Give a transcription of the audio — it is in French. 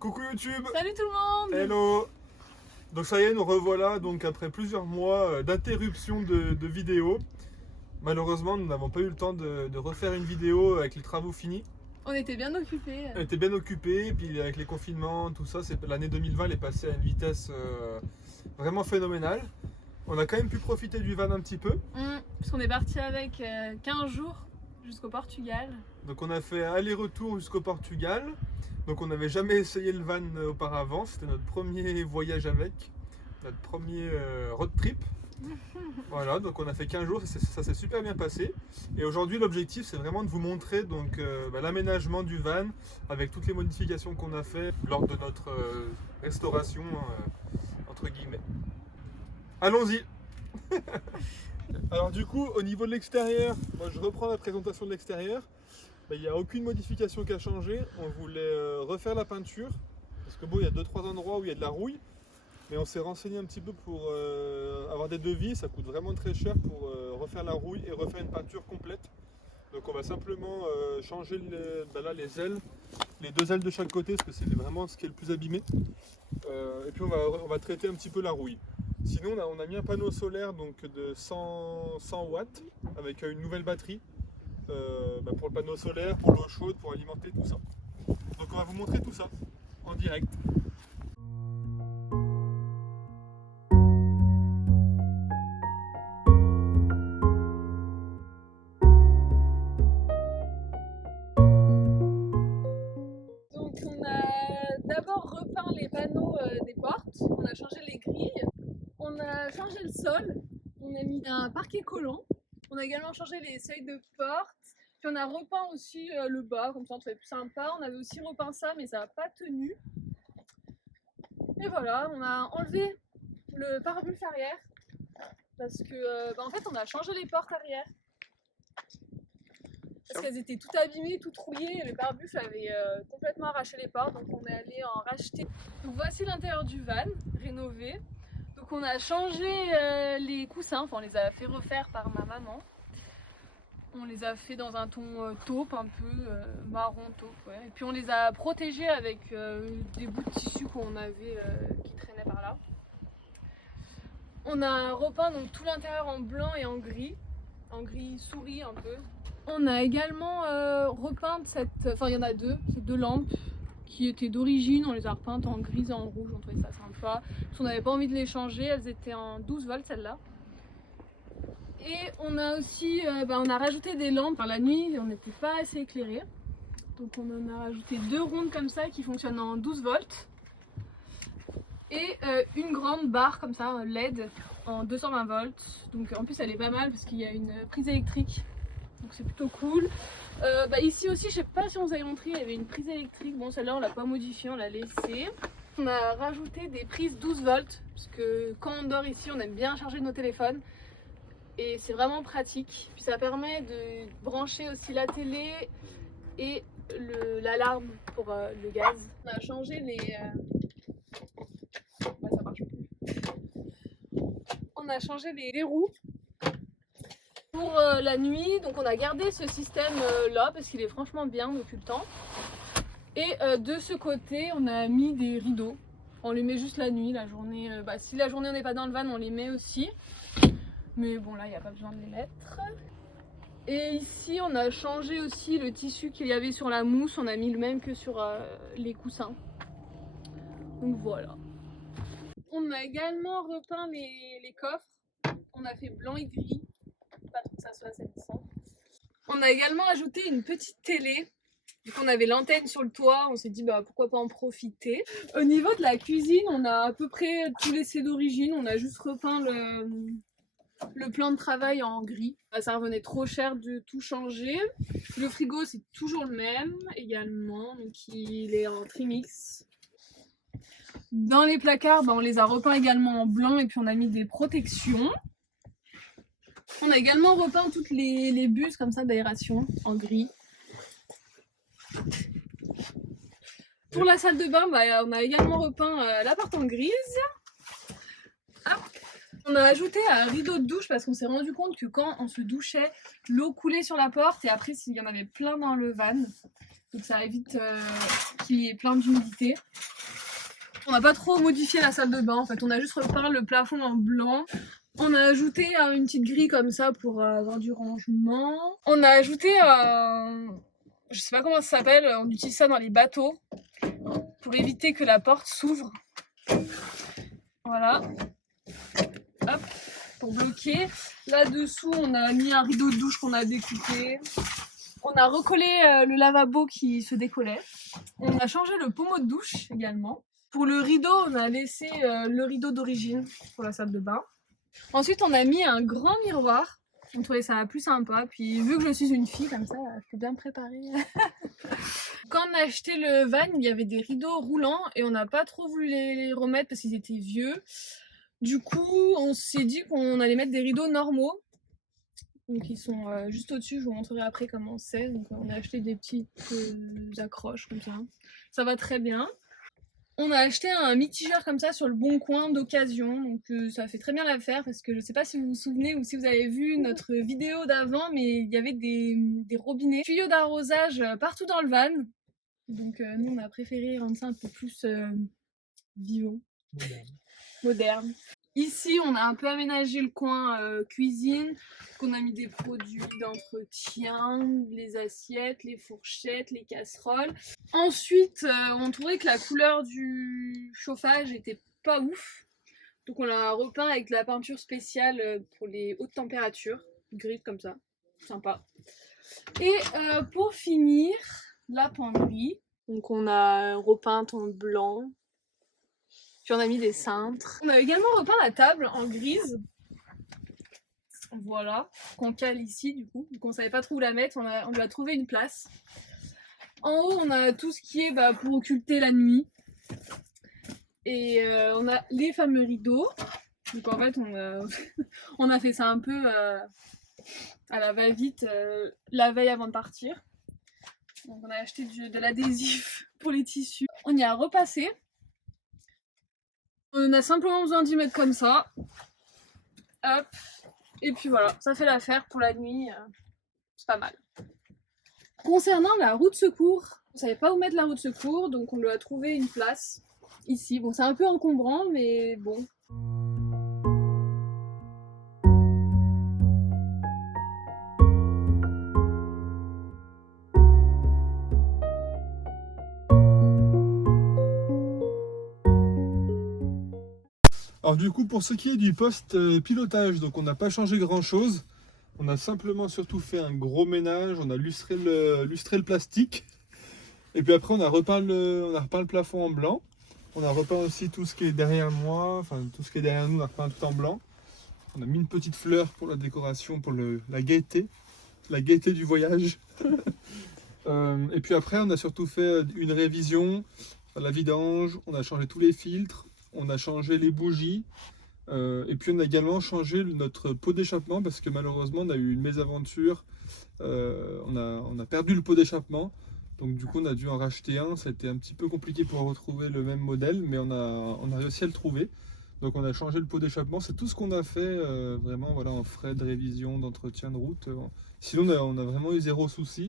Coucou YouTube. Salut tout le monde. Hello. Donc ça y est, nous revoilà donc après plusieurs mois d'interruption de vidéos. Malheureusement, nous n'avons pas eu le temps de refaire une vidéo avec les travaux finis. On était bien occupés. On était bien occupés, puis avec les confinements, tout ça, l'année 2020 elle est passée à une vitesse vraiment phénoménale. On a quand même pu profiter du van un petit peu. Parce qu'on est parti avec 15 jours jusqu'au Portugal. Donc on a fait aller-retour jusqu'au Portugal. Donc on n'avait jamais essayé le van auparavant, c'était notre premier voyage avec, notre premier road trip. Voilà, donc on a fait 15 jours, ça s'est super bien passé. Et aujourd'hui l'objectif c'est vraiment de vous montrer donc l'aménagement du van avec toutes les modifications qu'on a fait lors de notre restauration entre guillemets. Allons-y. Alors du coup au niveau de l'extérieur, moi je reprends la présentation de l'extérieur. Il n'y a aucune modification qui a changé. On voulait refaire la peinture parce que bon, il y a 2-3 endroits où il y a de la rouille, mais on s'est renseigné un petit peu pour avoir des devis. Ça coûte vraiment très cher pour refaire la rouille et refaire une peinture complète. Donc on va simplement changer les ailes, les deux ailes de chaque côté parce que c'est vraiment ce qui est le plus abîmé. Et puis on va traiter un petit peu la rouille. Sinon on a mis un panneau solaire donc de 100 watts avec une nouvelle batterie. Pour le panneau solaire, pour l'eau chaude, pour alimenter tout ça. Donc on va vous montrer tout ça en direct. Donc on a d'abord repeint les panneaux des portes, on a changé les grilles, on a changé le sol, on a mis un parquet collant, on a également changé les seuils de porte. Puis on a repeint aussi le bas, comme ça on trouvait plus sympa. On avait aussi repeint ça, mais ça n'a pas tenu. Et voilà, on a enlevé le pare-bus arrière. Parce que, en fait, on a changé les portes arrière. Parce qu'elles étaient toutes abîmées, toutes rouillées. Et le pare-bus avait complètement arraché les portes. Donc on est allé en racheter. Donc voici l'intérieur du van, rénové. Donc on a changé les coussins. Enfin, on les a fait refaire par ma maman. On les a fait dans un ton taupe, un peu marron taupe, ouais. Et puis on les a protégés avec des bouts de tissu qu'on avait qui traînaient par là. On a repeint donc tout l'intérieur en blanc et en gris souris un peu. On a également repeint il y en a deux, ces deux lampes qui étaient d'origine, on les a repeintes en gris et en rouge, on trouvait ça sympa. Parce qu'on n'avait pas envie de les changer, elles étaient en 12 volts celles-là. Et on a aussi on a rajouté des lampes. La nuit, on n'était pas assez éclairé. Donc on en a rajouté deux rondes comme ça qui fonctionnent en 12 volts. Et une grande barre comme ça, LED, en 220 volts. Donc en plus elle est pas mal parce qu'il y a une prise électrique. Donc c'est plutôt cool. Ici aussi, je sais pas si on vous avait montré, il y avait une prise électrique. Bon, celle-là on l'a pas modifiée, on l'a laissée. On a rajouté des prises 12 volts. Parce que quand on dort ici, on aime bien charger nos téléphones. Et c'est vraiment pratique. Puis ça permet de brancher aussi la télé et l'alarme pour le gaz. On a changé ça marche plus. On a changé les roues pour la nuit. Donc on a gardé ce système là parce qu'il est franchement bien occultant. Et de ce côté, on a mis des rideaux. On les met juste la nuit, la journée. Si la journée on n'est pas dans le van, on les met aussi. Mais bon, là il n'y a pas besoin de les mettre. Et ici on a changé aussi le tissu qu'il y avait sur la mousse. On a mis le même que sur les coussins. Donc voilà. On a également repeint les coffres. On a fait blanc et gris. Pas trop que ça soit salissant. On a également ajouté une petite télé. Vu qu'on avait l'antenne sur le toit, on s'est dit pourquoi pas en profiter. Au niveau de la cuisine, on a à peu près tout laissé d'origine. On a juste repeint le plan de travail en gris. Ça revenait trop cher de tout changer. Le frigo c'est toujours le même également, donc il est en trimix. Dans les placards, on les a repeints également en blanc et puis on a mis des protections. On a également repeint toutes les bus comme ça d'aération en gris. Pour la salle de bain, on a également repeint la porte en grise. Hop. On a ajouté un rideau de douche parce qu'on s'est rendu compte que quand on se douchait, l'eau coulait sur la porte et après il y en avait plein dans le van. donc ça évite qu'il y ait plein d'humidité. On n'a pas trop modifié la salle de bain en fait, on a juste repeint le plafond en blanc. On a ajouté une petite grille comme ça pour avoir du rangement. On a ajouté je sais pas comment ça s'appelle, on utilise ça dans les bateaux pour éviter que la porte s'ouvre. Voilà. Hop, pour bloquer. Là-dessous, on a mis un rideau de douche qu'on a découpé. On a recollé le lavabo qui se décollait. On a changé le pommeau de douche également. Pour le rideau, on a laissé le rideau d'origine pour la salle de bain. Ensuite, on a mis un grand miroir. On trouvait ça plus sympa. Puis, vu que je suis une fille comme ça, je peux bien me préparer. Quand on a acheté le van, il y avait des rideaux roulants et on n'a pas trop voulu les remettre parce qu'ils étaient vieux. Du coup, on s'est dit qu'on allait mettre des rideaux normaux. Donc, ils sont juste au-dessus. Je vous montrerai après comment c'est. Donc, on a acheté des petites accroches comme ça. Ça va très bien. On a acheté un mitigeur comme ça sur le Bon Coin d'occasion, donc ça fait très bien l'affaire parce que je sais pas si vous vous souvenez ou si vous avez vu notre vidéo d'avant, mais il y avait des robinets, tuyaux d'arrosage partout dans le van. Donc nous on a préféré rendre ça un peu plus vivant, moderne. Ici on a un peu aménagé le coin cuisine, qu'on a mis des produits d'entretien, les assiettes, les fourchettes, les casseroles. Ensuite, on trouvait que la couleur du chauffage était pas ouf. Donc on l'a repeint avec de la peinture spéciale pour les hautes températures. Gris comme ça, sympa. Et pour finir, la penderie. Donc on a repeint en blanc. Puis on a mis des cintres. On a également repeint la table en grise. Voilà, qu'on cale ici du coup. Donc on savait pas trop où la mettre, on lui a trouvé une place. En haut, on a tout ce qui est pour occulter la nuit. Et on a les fameux rideaux. Donc en fait, on a fait ça un peu à la va-vite la veille avant de partir. Donc on a acheté de l'adhésif pour les tissus. On y a repassé. On a simplement besoin d'y mettre comme ça. Hop. Et puis voilà, ça fait l'affaire pour la nuit. C'est pas mal. Concernant la roue de secours, on savait pas où mettre la roue de secours, donc on lui a trouvé une place ici. Bon, c'est un peu encombrant, mais bon. Alors du coup, pour ce qui est du poste pilotage, donc on n'a pas changé grand chose. On a simplement surtout fait un gros ménage, on a lustré le plastique. Et puis après on a repeint le plafond en blanc. On a repeint aussi tout ce qui est derrière moi, enfin tout ce qui est derrière nous, on a repeint tout en blanc. On a mis une petite fleur pour la décoration, pour la gaieté du voyage. Et puis après on a surtout fait une révision, la vidange, on a changé tous les filtres. On a changé les bougies et puis on a également changé notre pot d'échappement parce que malheureusement on a eu une mésaventure, on a perdu le pot d'échappement, donc du coup on a dû en racheter un. Ça a été un petit peu compliqué pour retrouver le même modèle, mais on a réussi à le trouver. Donc on a changé le pot d'échappement, c'est tout ce qu'on a fait vraiment, voilà, en frais de révision, d'entretien de route. Sinon on a vraiment eu zéro souci.